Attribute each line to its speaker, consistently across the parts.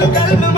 Speaker 1: Look at it.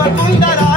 Speaker 1: Vacundara.